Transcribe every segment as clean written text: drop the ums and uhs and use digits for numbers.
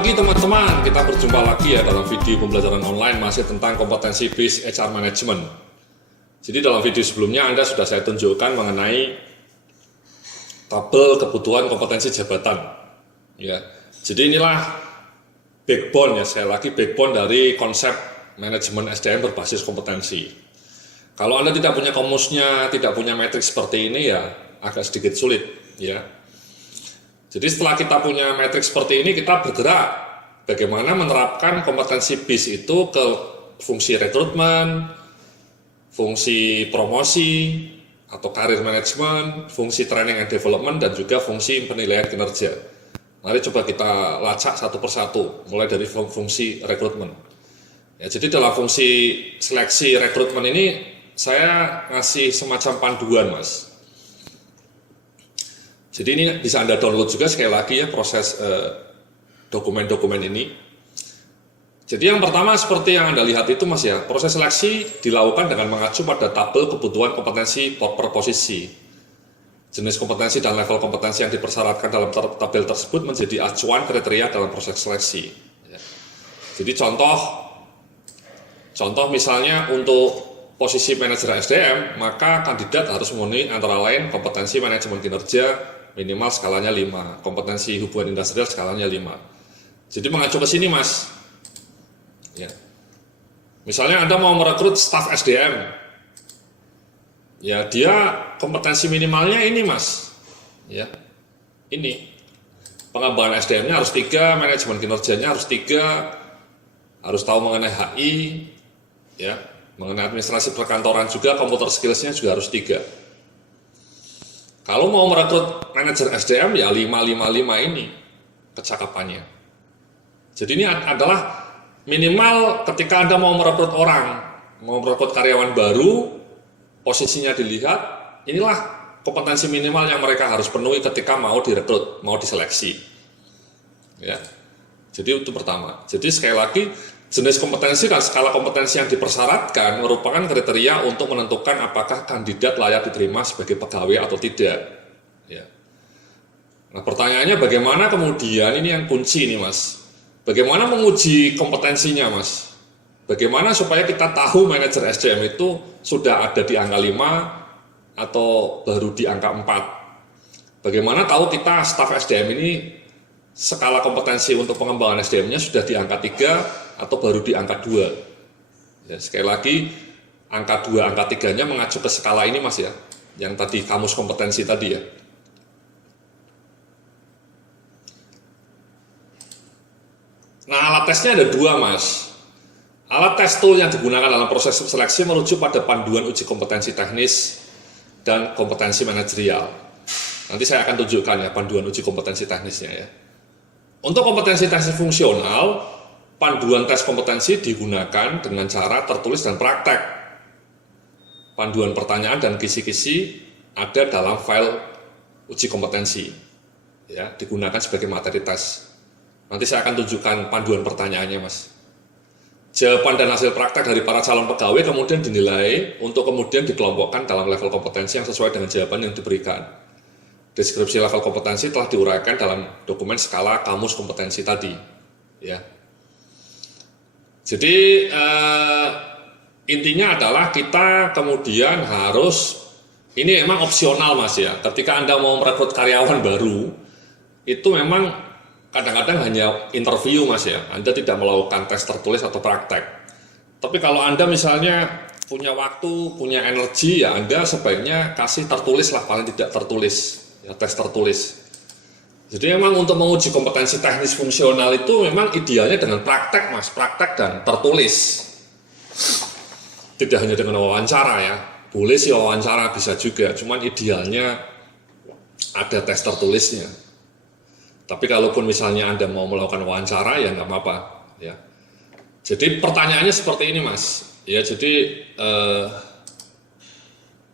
pagi teman-teman, kita berjumpa lagi ya dalam video pembelajaran online masih tentang kompetensi based HR Management. Jadi dalam video sebelumnya sudah saya tunjukkan mengenai tabel kebutuhan kompetensi jabatan. Ya, jadi inilah backbone ya, sekali lagi backbone dari konsep manajemen SDM berbasis kompetensi. Kalau Anda tidak punya kamusnya, tidak punya matriks seperti ini ya agak sedikit sulit ya. Jadi setelah kita punya matriks seperti ini, kita bergerak bagaimana menerapkan kompetensi BIS itu ke fungsi rekrutmen, fungsi promosi atau karir manajemen, fungsi training and development, dan juga fungsi penilaian kinerja. Mari coba kita lacak satu persatu, mulai dari fungsi rekrutmen. Ya, jadi dalam fungsi seleksi rekrutmen ini, saya ngasih semacam panduan, Mas. Jadi ini bisa Anda download juga sekali lagi ya proses dokumen-dokumen ini. Jadi yang pertama seperti yang Anda lihat itu Mas ya, proses seleksi dilakukan dengan mengacu pada tabel kebutuhan kompetensi per posisi. Jenis kompetensi dan level kompetensi yang dipersyaratkan dalam tabel tersebut menjadi acuan kriteria dalam proses seleksi. Jadi contoh misalnya untuk posisi manajer SDM, maka kandidat harus memenuhi antara lain kompetensi manajemen kinerja minimal skalanya 5, kompetensi hubungan industrial skalanya 5. Jadi mengacu ke sini Mas. Ya. Misalnya Anda mau merekrut staf SDM, ya dia kompetensi minimalnya ini Mas. Ya, ini pengembangan SDM-nya harus 3, manajemen kinerjanya harus 3, harus tahu mengenai HI, ya, mengenai administrasi perkantoran juga, komputer skills-nya juga harus 3. Kalau mau merekrut manajer SDM ya 555 ini kecakapannya. Jadi ini adalah minimal ketika Anda mau merekrut orang, mau merekrut karyawan baru, posisinya dilihat, inilah kompetensi minimal yang mereka harus penuhi ketika mau direkrut, mau diseleksi. Ya. Jadi itu pertama. Jadi sekali lagi jenis kompetensi dan skala kompetensi yang dipersyaratkan merupakan kriteria untuk menentukan apakah kandidat layak diterima sebagai pegawai atau tidak. Ya. Nah pertanyaannya bagaimana kemudian, ini yang kunci nih Mas, bagaimana menguji kompetensinya Mas? Bagaimana supaya kita tahu manajer SDM itu sudah ada di angka 5 atau baru di angka 4? Bagaimana tahu kita staf SDM ini skala kompetensi untuk pengembangan SDM-nya sudah di angka 3 atau baru di angka 2. Ya, sekali lagi, angka 2, angka 3-nya mengacu ke skala ini Mas ya, yang tadi kamus kompetensi tadi ya. Nah alat tesnya ada 2 Mas. Alat tes tool yang digunakan dalam proses seleksi merujuk pada panduan uji kompetensi teknis dan kompetensi manajerial. Nanti saya akan tunjukkan ya panduan uji kompetensi teknisnya ya. Untuk kompetensi teknis fungsional, panduan tes kompetensi digunakan dengan cara tertulis dan praktek. Panduan pertanyaan dan kisi-kisi ada dalam file uji kompetensi, ya, digunakan sebagai materi tes. Nanti saya akan tunjukkan panduan pertanyaannya, Mas. Jawaban dan hasil praktek dari para calon pegawai kemudian dinilai untuk kemudian dikelompokkan dalam level kompetensi yang sesuai dengan jawaban yang diberikan. Deskripsi level kompetensi telah diuraikan dalam dokumen skala kamus kompetensi tadi, ya. Jadi intinya adalah kita kemudian harus, ini memang opsional Mas ya, ketika Anda mau merekrut karyawan baru, itu memang kadang-kadang hanya interview Mas ya, Anda tidak melakukan tes tertulis atau praktek. Tapi kalau Anda misalnya punya waktu, punya energi, ya Anda sebaiknya kasih tertulis lah, paling tidak tertulis, ya tes tertulis. Jadi memang untuk menguji kompetensi teknis fungsional itu memang idealnya dengan praktek Mas, praktek dan tertulis. Tidak hanya dengan wawancara ya, boleh sih wawancara bisa juga, cuman idealnya ada tes tertulisnya. Tapi kalaupun misalnya Anda mau melakukan wawancara ya nggak apa-apa ya. Jadi pertanyaannya seperti ini Mas, ya jadi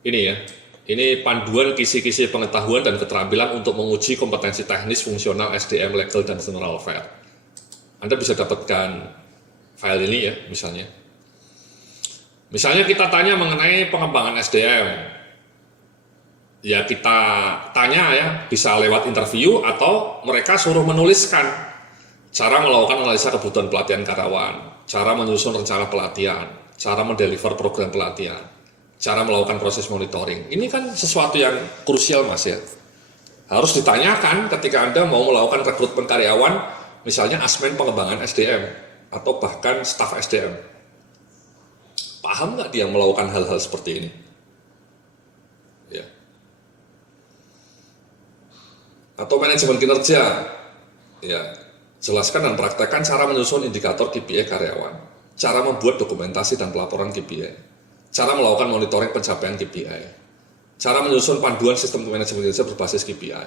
ini ya. Ini panduan kisi-kisi pengetahuan dan keterampilan untuk menguji kompetensi teknis fungsional SDM, legal, dan general affair. Anda bisa dapatkan file ini ya, misalnya. Misalnya kita tanya mengenai pengembangan SDM. Ya kita tanya ya, bisa lewat interview atau mereka suruh menuliskan cara melakukan analisa kebutuhan pelatihan karyawan, cara menyusun rencana pelatihan, cara mendeliver program pelatihan, cara melakukan proses monitoring. Ini kan sesuatu yang krusial Mas ya. Harus ditanyakan ketika Anda mau melakukan rekrutmen karyawan, misalnya asmen pengembangan SDM atau bahkan staf SDM. Paham nggak dia melakukan hal-hal seperti ini? Ya. Atau manajemen kinerja, ya, jelaskan dan praktekkan cara menyusun indikator KPI karyawan, cara membuat dokumentasi dan pelaporan KPI, cara melakukan monitoring pencapaian KPI, cara menyusun panduan sistem manajemen kinerja berbasis KPI.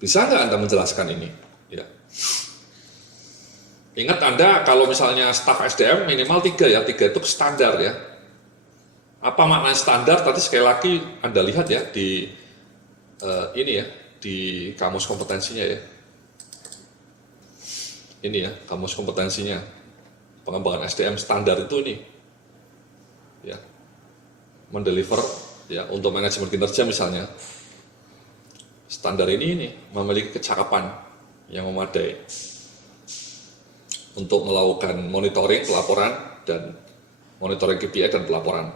Bisa nggak Anda menjelaskan ini? Ya. Ingat Anda kalau misalnya staf SDM minimal 3 ya, 3 itu standar ya. Apa makna standar? Tadi sekali lagi Anda lihat ya di ini ya, di kamus kompetensinya ya. Ini ya, kamus kompetensinya. Pengembangan SDM standar itu ini. Ya. Mendeliver ya untuk manajemen kinerja misalnya. Standar ini memiliki kecakapan yang memadai untuk melakukan monitoring, pelaporan, dan monitoring KPI dan pelaporan.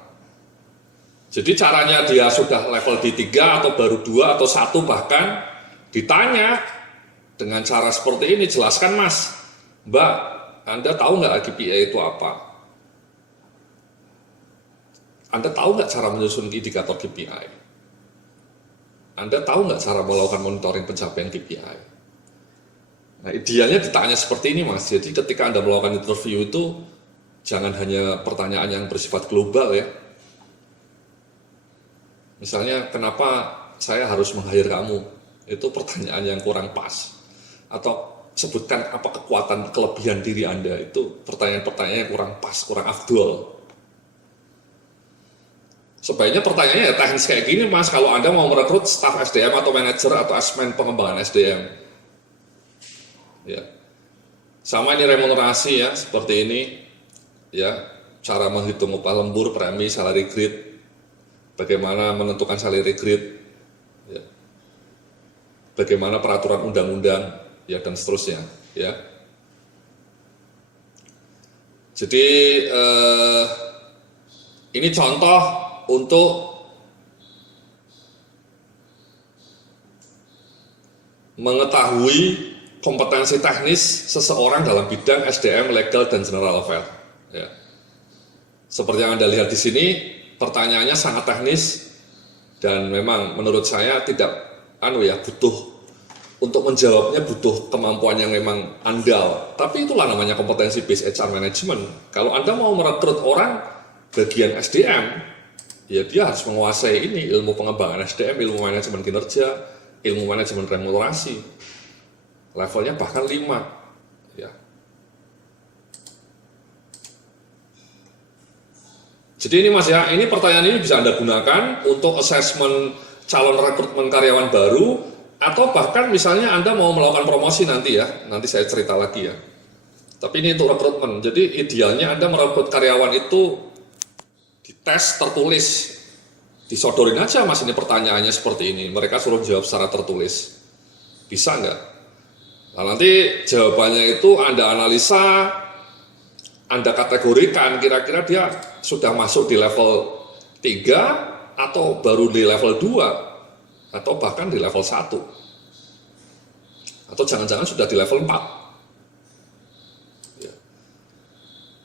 Jadi caranya dia sudah level D3 atau baru 2 atau 1 bahkan ditanya dengan cara seperti ini, jelaskan Mas, Mbak, Anda tahu nggak KPI itu apa? Anda tahu nggak cara menyusun indikator KPI? Anda tahu nggak cara melakukan monitoring pencapaian KPI? Nah, idealnya ditanya seperti ini Mas, jadi ketika Anda melakukan interview itu jangan hanya pertanyaan yang bersifat global ya. Misalnya, kenapa saya harus meng-hire kamu? Itu pertanyaan yang kurang pas. Atau sebutkan apa kekuatan, kelebihan diri Anda, itu pertanyaan-pertanyaan yang kurang pas, kurang afdol. Sebaiknya pertanyaannya ya teknis kayak gini Mas, kalau Anda mau merekrut staf SDM atau manajer atau asmen pengembangan SDM. Ya. Sama ini remunerasi ya, seperti ini ya, cara menghitung upah lembur, premi, salary grade, bagaimana menentukan salary grade ya. Bagaimana peraturan undang-undang ya, dan seterusnya ya. Jadi ini contoh untuk mengetahui kompetensi teknis seseorang dalam bidang SDM, legal, dan general affair. Ya. Seperti yang Anda lihat di sini, pertanyaannya sangat teknis dan memang menurut saya tidak butuh untuk menjawabnya butuh kemampuan yang memang andal. Tapi itulah namanya kompetensi based HR management. Kalau Anda mau merekrut orang bagian SDM, ya dia harus menguasai ini, ilmu pengembangan SDM, ilmu manajemen kinerja, ilmu manajemen remunerasi. Levelnya bahkan 5 ya. Jadi ini Mas ya, ini pertanyaan ini bisa Anda gunakan untuk assessment calon rekrutmen karyawan baru, atau bahkan misalnya Anda mau melakukan promosi nanti ya, nanti saya cerita lagi ya. Tapi ini untuk rekrutmen, jadi idealnya Anda merekrut karyawan itu dites tertulis, disodorin aja Mas ini pertanyaannya seperti ini, mereka suruh jawab secara tertulis, bisa nggak? Nah, nanti jawabannya itu Anda analisa, Anda kategorikan kira-kira dia sudah masuk di level 3 atau baru di level 2 atau bahkan di level 1 atau jangan-jangan sudah di level 4 ya.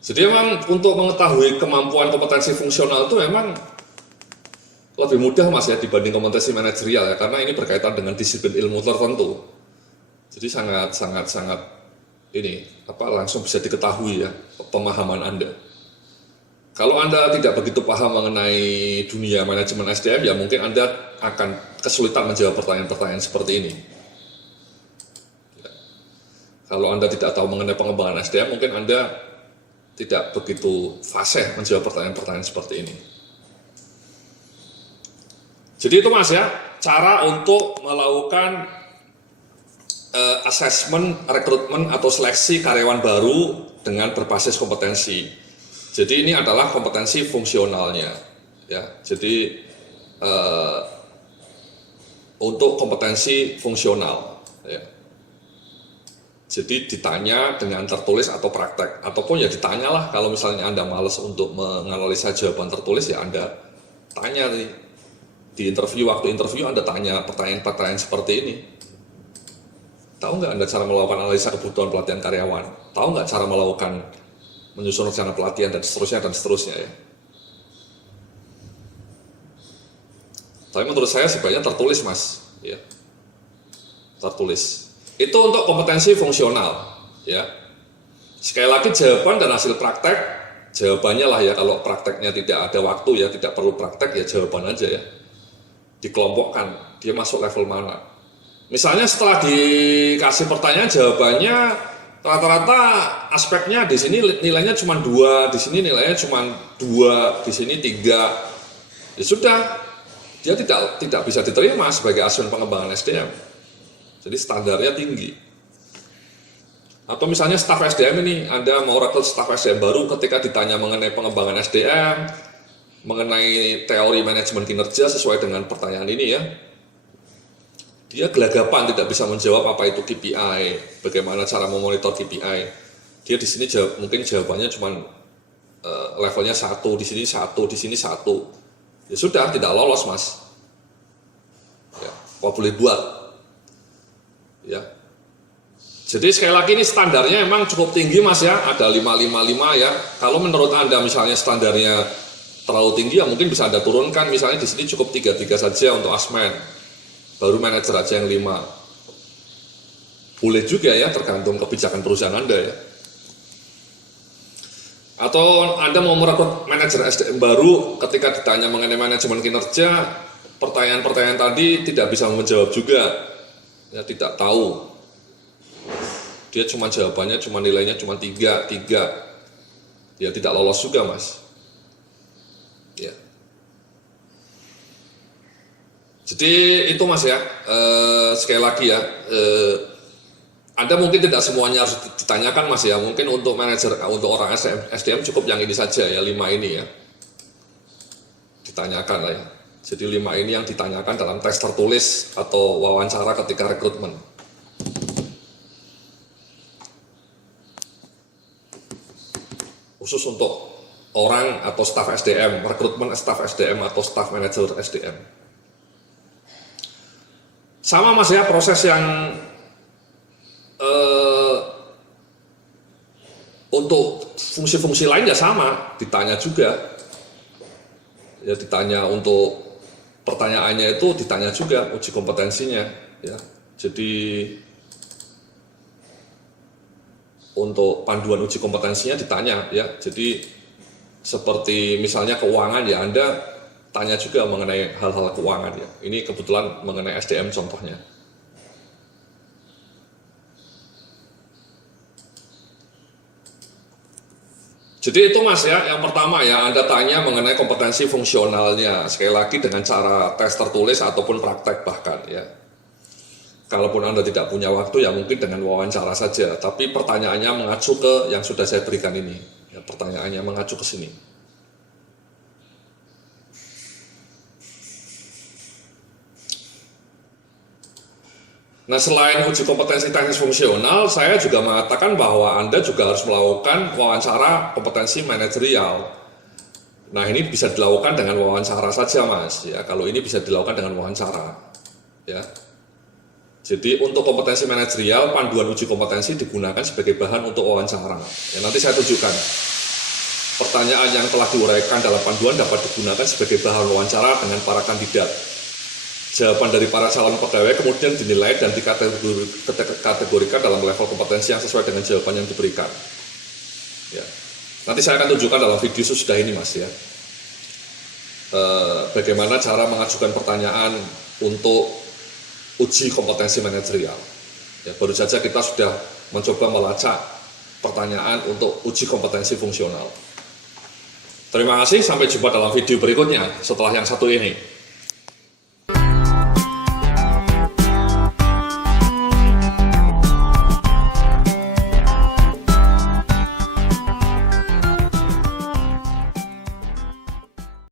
Jadi memang untuk mengetahui kemampuan kompetensi fungsional itu memang lebih mudah Mas ya dibanding kompetensi manajerial ya, karena ini berkaitan dengan disiplin ilmu tertentu. Jadi sangat ini langsung bisa diketahui ya pemahaman Anda. Kalau Anda tidak begitu paham mengenai dunia manajemen SDM, ya mungkin Anda akan kesulitan menjawab pertanyaan-pertanyaan seperti ini. Ya. Kalau Anda tidak tahu mengenai pengembangan SDM, mungkin Anda tidak begitu fasih menjawab pertanyaan-pertanyaan seperti ini. Jadi itu Mas ya, cara untuk melakukan assessment, rekrutmen atau seleksi karyawan baru dengan berbasis kompetensi. Jadi ini adalah kompetensi fungsionalnya, ya. Jadi untuk kompetensi fungsional, ya. Jadi ditanya dengan tertulis atau praktek, ataupun ya ditanyalah kalau misalnya Anda malas untuk menganalisa jawaban tertulis, ya Anda tanya di interview, waktu interview Anda tanya pertanyaan-pertanyaan seperti ini. Tahu nggak Anda cara melakukan analisa kebutuhan pelatihan karyawan? Tahu nggak cara melakukan menyusun rencana pelatihan dan seterusnya ya. Tapi menurut saya sebaiknya tertulis mas, ya. Tertulis. Itu untuk kompetensi fungsional, ya. Sekali lagi jawaban dan hasil praktek, jawabannya lah ya, kalau prakteknya tidak ada waktu ya, tidak perlu praktek ya jawaban aja ya. Dikelompokkan, dia masuk level mana. Misalnya setelah dikasih pertanyaan jawabannya rata-rata aspeknya di sini nilainya cuma 2, di sini nilainya cuma 2, di sini 3. Ya sudah, dia tidak bisa diterima sebagai asuhan pengembangan SDM. Jadi standarnya tinggi. Atau misalnya staf SDM ini, Anda mau rekrut staf SDM baru, ketika ditanya mengenai pengembangan SDM, mengenai teori manajemen kinerja sesuai dengan pertanyaan ini ya, dia gelagapan, tidak bisa menjawab apa itu KPI, bagaimana cara memonitor KPI. Dia di sini mungkin jawabannya cuma levelnya 1, di sini 1, di sini 1. Ya sudah, tidak lolos mas. Ya, apa boleh buat? Ya. Jadi sekali lagi ini standarnya emang cukup tinggi mas ya, ada 555 ya. Kalau menurut Anda misalnya standarnya terlalu tinggi ya mungkin bisa Anda turunkan, misalnya di sini cukup 33 saja untuk asmen. Baru manajer aja yang 5. Boleh juga ya, tergantung kebijakan perusahaan Anda ya. Atau Anda mau merekrut manajer SDM baru, ketika ditanya mengenai manajemen kinerja, pertanyaan-pertanyaan tadi tidak bisa menjawab juga. Ya, tidak tahu. Dia cuma jawabannya, cuma nilainya cuma 3. Ya tidak lolos juga mas. Ya. Jadi itu mas ya, sekali lagi ya, Anda mungkin tidak semuanya harus ditanyakan mas ya, mungkin untuk manajer, untuk orang SDM cukup yang ini saja ya, 5 ini ya, ditanyakan lah ya. Jadi 5 ini yang ditanyakan dalam tes tertulis atau wawancara ketika rekrutmen. Khusus untuk orang atau staf SDM, rekrutmen staf SDM atau staf manajer SDM. Sama mas ya, proses yang untuk fungsi-fungsi lain ya sama, ditanya juga. Ya ditanya untuk pertanyaannya itu ditanya juga uji kompetensinya ya. Jadi untuk panduan uji kompetensinya ditanya ya. Jadi seperti misalnya keuangan ya, Anda tanya juga mengenai hal-hal keuangan ya. Ini kebetulan mengenai SDM contohnya. Jadi itu mas ya, yang pertama ya, Anda tanya mengenai kompetensi fungsionalnya, sekali lagi dengan cara tes tertulis ataupun praktek bahkan ya. Kalaupun Anda tidak punya waktu ya mungkin dengan wawancara saja, tapi pertanyaannya mengacu ke yang sudah saya berikan ini, ya, pertanyaannya mengacu ke sini. Nah selain uji kompetensi teknis fungsional, saya juga mengatakan bahwa Anda juga harus melakukan wawancara kompetensi manajerial. Nah ini bisa dilakukan dengan wawancara saja mas, ya kalau ini bisa dilakukan dengan wawancara, ya. Jadi untuk kompetensi manajerial, panduan uji kompetensi digunakan sebagai bahan untuk wawancara. Ya, nanti saya tunjukkan. Pertanyaan yang telah diuraikan dalam panduan dapat digunakan sebagai bahan wawancara dengan para kandidat. Jawaban dari para calon pegawai kemudian dinilai dan dikategorikan dalam level kompetensi yang sesuai dengan jawaban yang diberikan. Ya. Nanti saya akan tunjukkan dalam video sesudah ini mas ya. Bagaimana cara mengajukan pertanyaan untuk uji kompetensi manajerial. Ya, baru saja kita sudah mencoba melacak pertanyaan untuk uji kompetensi fungsional. Terima kasih, sampai jumpa dalam video berikutnya setelah yang satu ini.